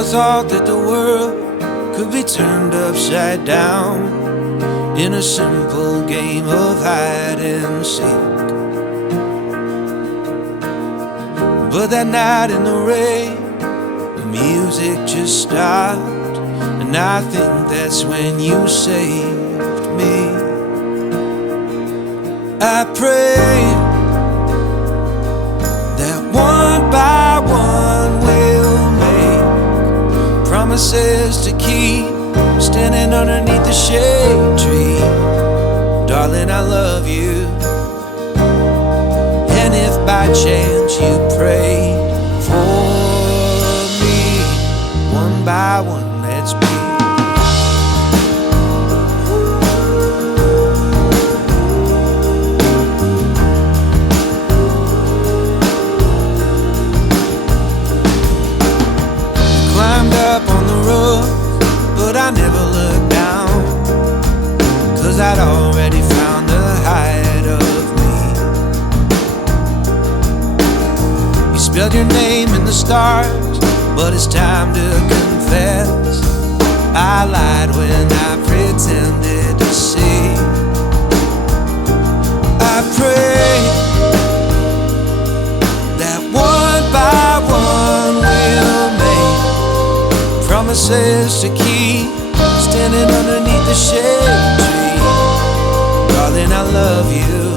Never thought that the world could be turned upside down in a simple game of hide and seek. But that night in the rain, the music just stopped, and I think that's when you saved me. I pray that one by one we'll make promises to keep, standing underneath the shade tree. Darling, I love you. And if by chance you prayed for me, one by one, let's be. Climbed up on the roof, but I never looked down, 'cause I'd already found the height of me. You spelled your name in the stars, but it's time to confess, I lied when I pretended to see. I pray that one by one we'll make promises to keep, standing underneath the shade tree. Darling, I love you.